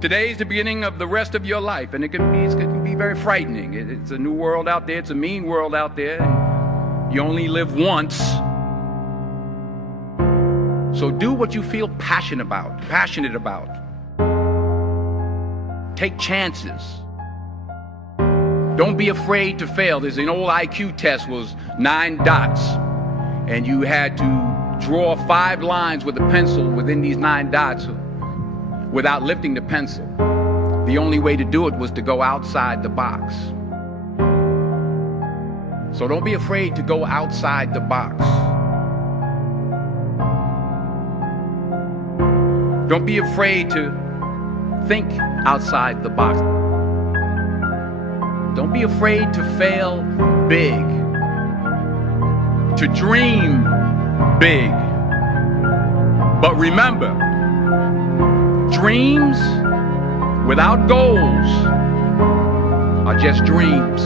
Today is the beginning of the rest of your life, and it can be very frightening. It's a new world out there. It's a mean world out there. And you only live once. So do what you feel passionate about. Take chances. Don't be afraid to fail. There's an old IQ test, was 9 dots, and you had to draw 5 lines with a pencil within these 9 dots without lifting the pencil. The only way to do it was to go outside the box. So don't be afraid to go outside the box. Don't be afraid to think outside the box. Don't be afraid to fail big, to dream big. But remember, dreams without goals are just dreams.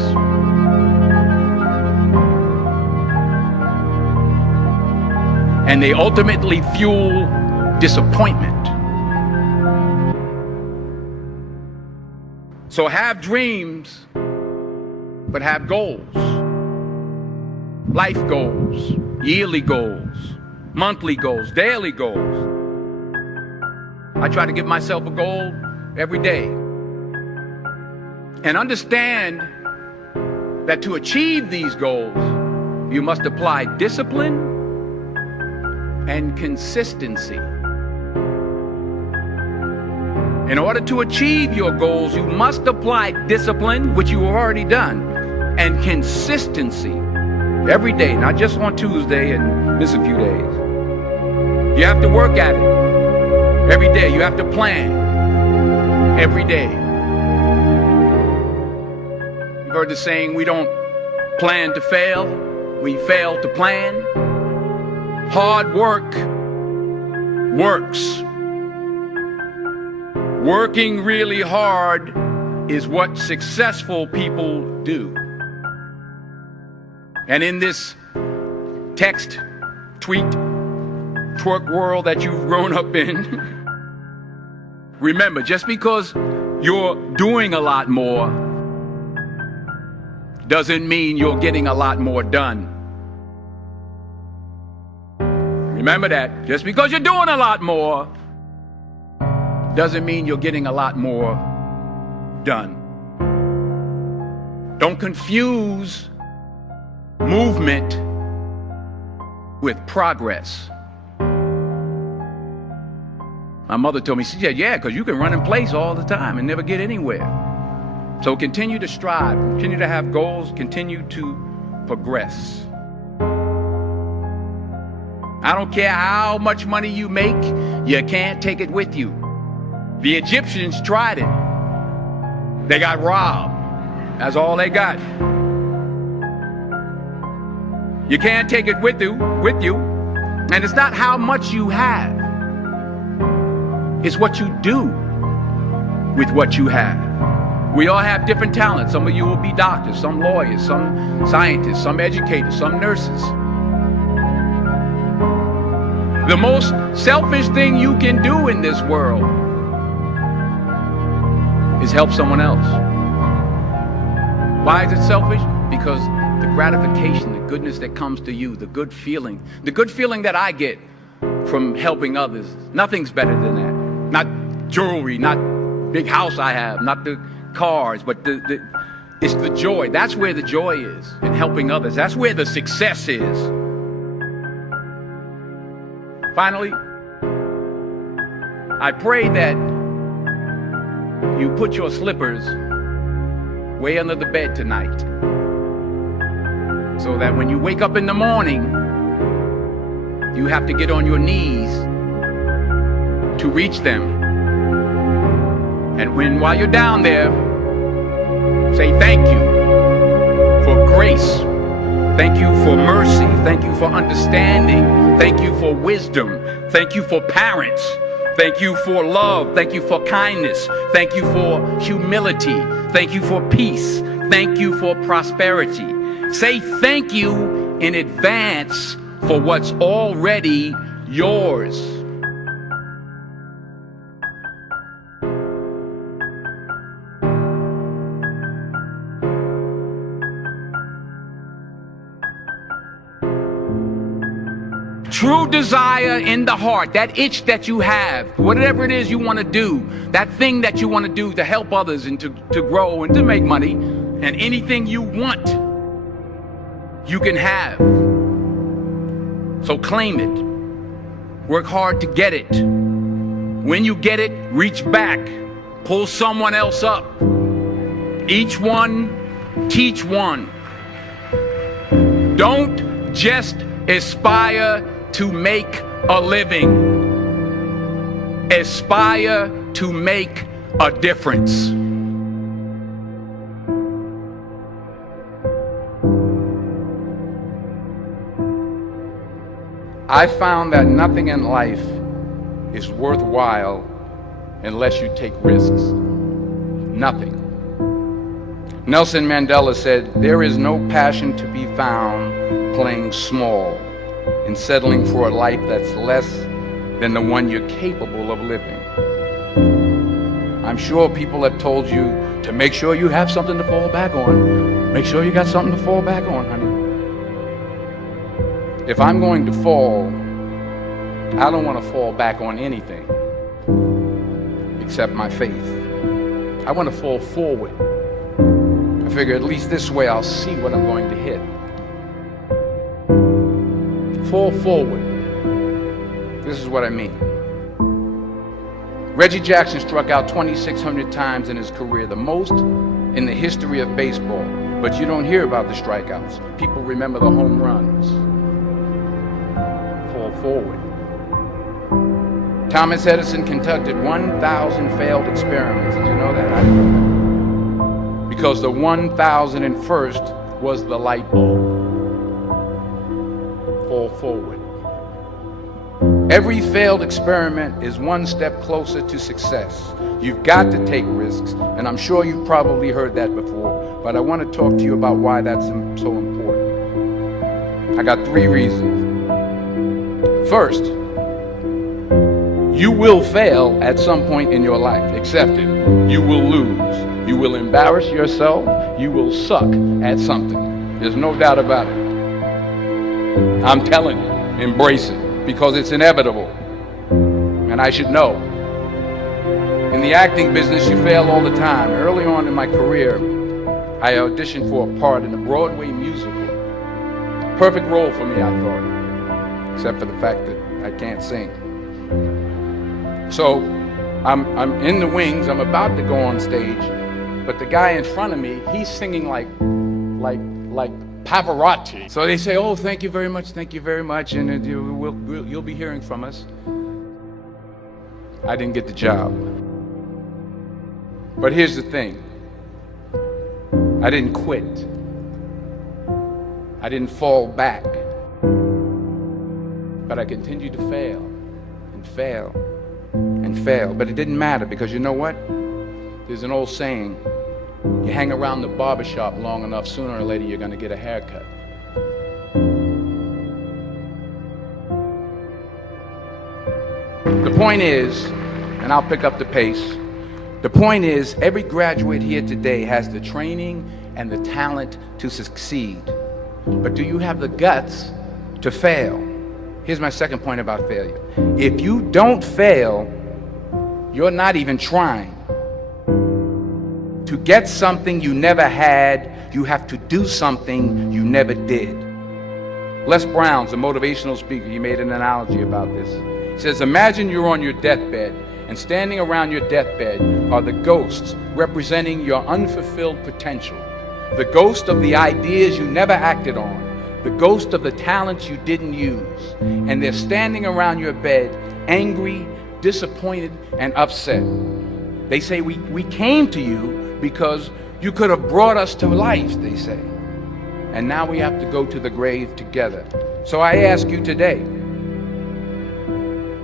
And they ultimately fuel disappointment. So have dreams, but have goals. Life goals, yearly goals, monthly goals, daily goals. I try to give myself a goal every day. And understand that to achieve these goals, you must apply discipline and consistency. In order to achieve your goals, you must apply discipline, which you have already done, and consistency every day, not just on Tuesday and miss a few days. You have to work at it. Every day, you have to plan. Every day. You've heard the saying, we don't plan to fail, we fail to plan. Hard work works. Working really hard is what successful people do. And in this text, tweet, twerk world that you've grown up in, remember, just because you're doing a lot more doesn't mean you're getting a lot more done. Remember that. Just because you're doing a lot more doesn't mean you're getting a lot more done. Don't confuse movement with progress. My mother told me, she said, yeah, because you can run in place all the time and never get anywhere. So continue to strive, continue to have goals, continue to progress. I don't care how much money you make, you can't take it with you. The Egyptians tried it. They got robbed. That's all they got. You can't take it with you. And it's not how much you have. It's what you do with what you have. We all have different talents. Some of you will be doctors, some lawyers, some scientists, some educators, some nurses. The most selfish thing you can do in this world is help someone else. Why is it selfish? Because the gratification, the goodness that comes to you, the good feeling that I get from helping others, nothing's better than that. Not jewelry, not big house I have, not the cars, but it's the joy. That's where the joy is, in helping others. That's where the success is. Finally, I pray that you put your slippers way under the bed tonight, so that when you wake up in the morning, you have to get on your knees to reach them. And while you're down there, say thank you for grace. Thank you for mercy. Thank you for understanding. Thank you for wisdom. Thank you for parents. Thank you for love. Thank you for kindness. Thank you for humility. Thank you for peace. Thank you for prosperity. Say thank you in advance for what's already yours. true desire in the heart, that itch that you have, whatever it is you want to do, that thing that you want to do to help others and to grow and to make money, and anything you want, you can have. So claim it. Work hard to get it. When you get it, reach back. Pull someone else up. Each one, teach one. Don't just aspire to make a living. Aspire to make a difference. I found that nothing in life is worthwhile unless you take risks. Nothing. Nelson Mandela said, "There is no passion to be found playing small and settling for a life that's less than the one you're capable of living." I'm sure people have told you to make sure you have something to fall back on. Make sure you got something to fall back on, honey. If I'm going to fall, I don't want to fall back on anything except my faith. I want to fall forward. I figure at least this way I'll see what I'm going to hit. Fall forward. This is what I mean. Reggie Jackson struck out 2,600 times in his career, the most in the history of baseball. But you don't hear about the strikeouts. People remember the home runs. Fall forward. Thomas Edison conducted 1,000 failed experiments. Did you know that? I didn't know that. Because the 1,001st was the light bulb. Fall forward. Every failed experiment is one step closer to success. You've got to take risks, and I'm sure you've probably heard that before, but I want to talk to you about why that's so important. I got 3 reasons. First, you will fail at some point in your life. Accept it. You will lose. You will embarrass yourself. You will suck at something. There's no doubt about it. I'm telling you, embrace it, because it's inevitable. And I should know. In the acting business, you fail all the time. Early on in my career, I auditioned for a part in a Broadway musical. Perfect role for me, I thought. Except for the fact that I can't sing. So I'm in the wings, I'm about to go on stage, but the guy in front of me, he's singing like Pavarotti. So they say, "Oh, thank you very much, and you'll be hearing from us." I didn't get the job. But here's the thing. I didn't quit. I didn't fall back. But I continued to fail and fail and fail. But it didn't matter, because you know what? There's an old saying, you hang around the barbershop long enough, sooner or later you're going to get a haircut. The point is, and I'll pick up the pace, the point is, every graduate here today has the training and the talent to succeed. But do you have the guts to fail? Here's my second point about failure. If you don't fail, you're not even trying. To get something you never had, you have to do something you never did. Les Brown's a motivational speaker. He made an analogy about this. He says, imagine you're on your deathbed, and standing around your deathbed are the ghosts representing your unfulfilled potential. The ghost of the ideas you never acted on. The ghost of the talents you didn't use. And they're standing around your bed, angry, disappointed, and upset. They say, we came to you because you could have brought us to life, they say. And now we have to go to the grave together. So I ask you today,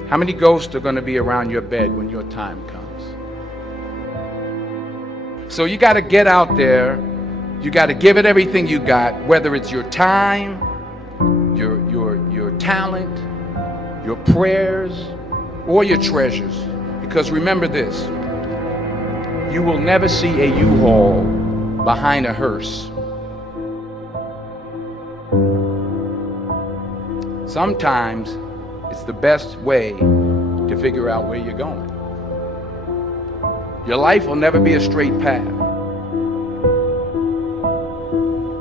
how many ghosts are going to be around your bed when your time comes? So you got to get out there. You got to give it everything you got, whether it's your time, your talent, your prayers, or your treasures. Because remember this, you will never see a U-Haul behind a hearse. Sometimes It's the best way to figure out where you're going. Your life will never be a straight path.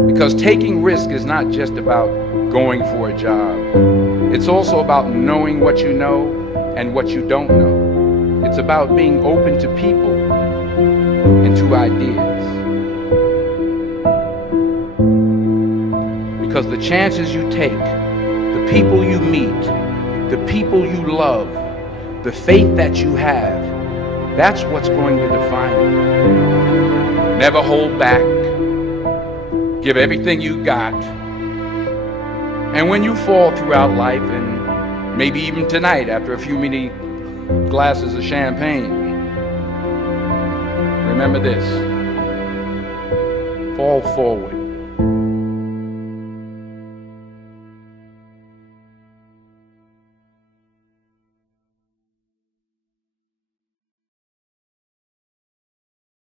Because taking risk is not just about going for a job. It's also about knowing what you know and what you don't know. It's about being open to people and to ideas. Because the chances you take, the people you meet, the people you love, the faith that you have, that's what's going to define you. Never hold back. Give everything you got. And when you fall throughout life, and maybe even tonight after a few many glasses of champagne, remember this: fall forward.